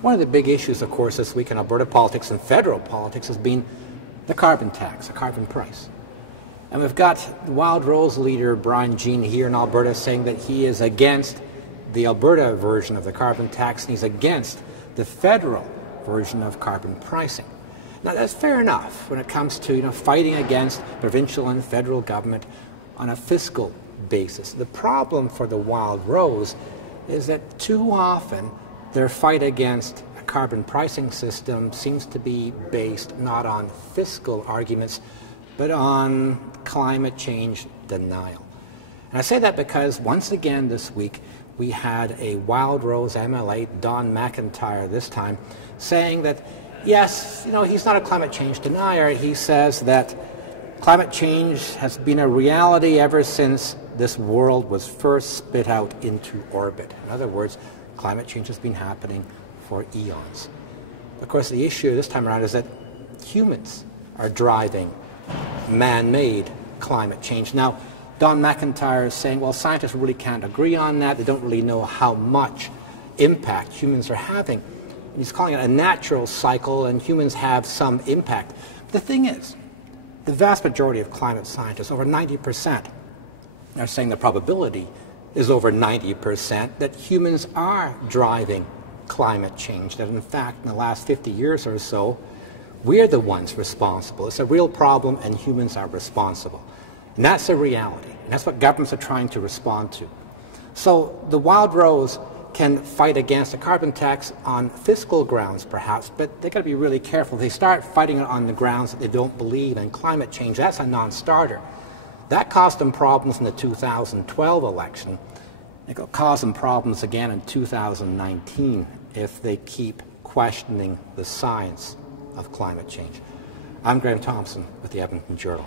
One of the big issues, of course, this week in Alberta politics and federal politics has been the carbon tax, the carbon price. And we've got the Wildrose leader, Brian Jean, here in Alberta saying that he is against the Alberta version of the carbon tax and he's against the federal version of carbon pricing. Now, that's fair enough when it comes to fighting against provincial and federal government on a fiscal basis. The problem for the Wildrose is that too often their fight against a carbon pricing system seems to be based not on fiscal arguments, but on climate change denial. And I say that because once again this week we had a Wildrose MLA, Don McIntyre this time, saying that yes, he's not a climate change denier. He says that climate change has been a reality ever since this world was first spit out into orbit. In other words, climate change has been happening for eons. Of course, the issue this time around is that humans are driving man-made climate change. Now, Don McIntyre is saying, well, scientists really can't agree on that. They don't really know how much impact humans are having. He's calling it a natural cycle, and humans have some impact. The thing is, the vast majority of climate scientists, over 90%, are saying the probability is over 90% that humans are driving climate change, that in fact in the last 50 years or so, we're the ones responsible. It's a real problem and humans are responsible. And that's a reality, and that's what governments are trying to respond to. So the Wildrose can fight against a carbon tax on fiscal grounds perhaps, but they've got to be really careful. If they start fighting it on the grounds that they don't believe in climate change, that's a non-starter. That caused them problems in the 2012 election. It will cause them problems again in 2019 if they keep questioning the science of climate change. I'm Graham Thomson with the Edmonton Journal.